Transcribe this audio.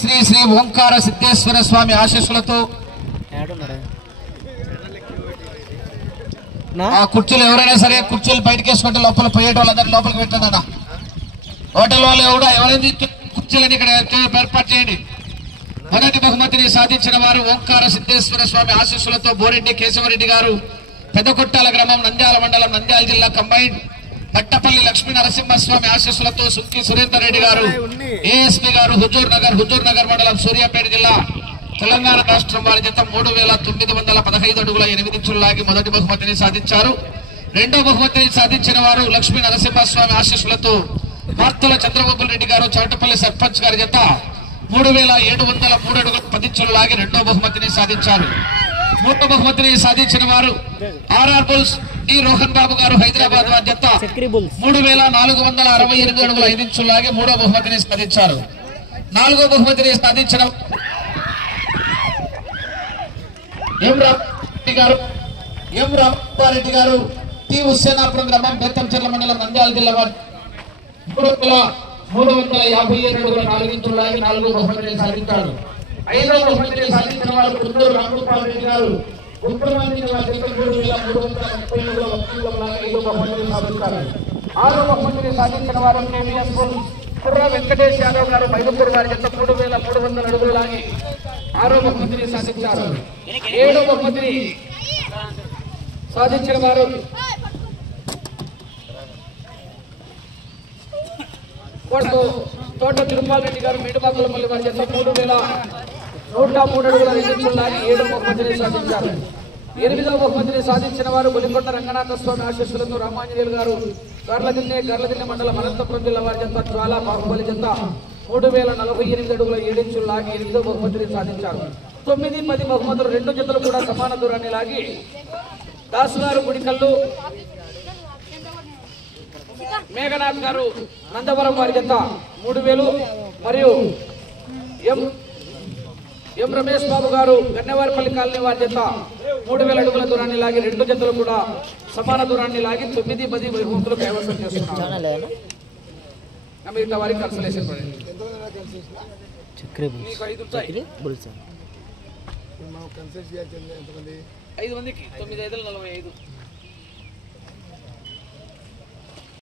శ్రీ శ్రీ ఓంకార సిద్ధేశ్వర స్వామి ఆశీస్సులతో ఆ కుర్చీలు ఎవరైనా సరే కుర్చీలు బయటకు వేసుకుంటే లోపల పోయేటోళ్ళందరూ లోపలికి పెట్టండి. హోటల్ వాళ్ళు కూడా ఎవరైనా కుర్చీలని ఇక్కడ ఏర్పాటు చేయండి. మొదటి బహుమతిని సాధించిన వారు ఓంకార సిద్ధేశ్వర స్వామి ఆశీస్సులతో బోరెడ్డి కేశవరెడ్డి గారు, పెద్దకొట్టాల గ్రామం, నంద్యాల మండలం, నంద్యాల జిల్లా కంబైన్. పట్టపల్లి లక్ష్మీ నరసింహస్వామి ఆశీస్సులతో సుక్కి సురేందర్ రెడ్డి గారు, ఏఎస్పీ గారు, హుజూర్ నగర్ మండలం, సూర్యాపేట జిల్లా, తెలంగాణ రాష్ట్రం వారి జత 3915 అడుగుల 8 ఇంచులు లాగి మొదటి బహుమతిని సాధించారు. రెండో బహుమతిని సాధించిన వారు లక్ష్మీ నరసింహస్వామి ఆశీస్సులతో మార్తల చంద్రబాబు రెడ్డి గారు, చౌటపల్లి సర్పంచ్ గారి జత 3703 అడుగుల 10 ఇంచులు లాగి రెండో బహుమతిని సాధించారు. మూడో బహుమతిని సాధించిన వారు ఆర్ఆర్ బుల్స్ డి రోహన్ బాబు గారు, హైదరాబాద్ వారి జత 3468 అడుగుల 5 ఇంచులు లాగి మూడో బహుమతిని సాధించారు. నాలుగో బహుమతిని సాధించిన ఎం రామారెడ్డి గారు, టి హుస్సేనాపురం గ్రామం, బేతంచెర్ల మండలం, నంద్యాల జిల్లా వారి 357 అడుగుల 4 ఇంచులు లాగి నాలుగో బహుమతిని సాధించారు. ఐదో బహుమతిని సాధించిన వారు కుందూరు రామగోపాల్ రెడ్డి గారు, ఉత్తరాంధ్ర వారి జత 3330 అడుగుల 1 లాగి ఐదో బహుమతిని సాధించారు. ఆరో బహుమతిని సాధించిన వారు కేవీఎస్ కుర్ర వెంకటేష్ యాదవ్ గారు, మైదుపూర్ వారి జత 3300 అడుగులు లాగి ఆరో బహుమతిని సాధించారు. ఏడో బహుమతిని సాధించిన వారు తోట తిరుమల రెడ్డి గారు, మేడుపాకులపల్లి వారి జత 3103 అడుగుల 2 ఇంచులు లాగి ఏడో బహుమతిని సాధించారు. ఎనిమిదవ బహుమతిని సాధించిన వారు బొలికొండ రంగనాథ స్వామి ఆశీస్సులతో రామాంజనేయులు గారు, గర్లదిన్నె మండలం, అనంతపురం జిల్లా వారి జత జ్వాల బాహుబలి జత 3048 అడుగుల 7 ఇంచులు లాగి 8వ బహుమతిని సాధించారు. 9, 10 బహుమతులు రెండు జతలు కూడా సమాన దూరాన్ని లాగి దాసుగారు గుడికల్లు, మేఘనాథ్ గారు, నందవరం వారి జత 3000 మరియు ఎం రమేష్ బాబు గారు, గన్నెవారిపల్లి కాలనీ వారి జత 3000 అడుగుల దూరాన్ని లాగి రెండు జతలు కూడా సమాన దూరాన్ని లాగి 9, 10 బహుమతులు కైవసం చేస్తున్నారు. మిగతా వారికి కన్సలేషన్ పడింది. 5 మందికి 9, 5, 45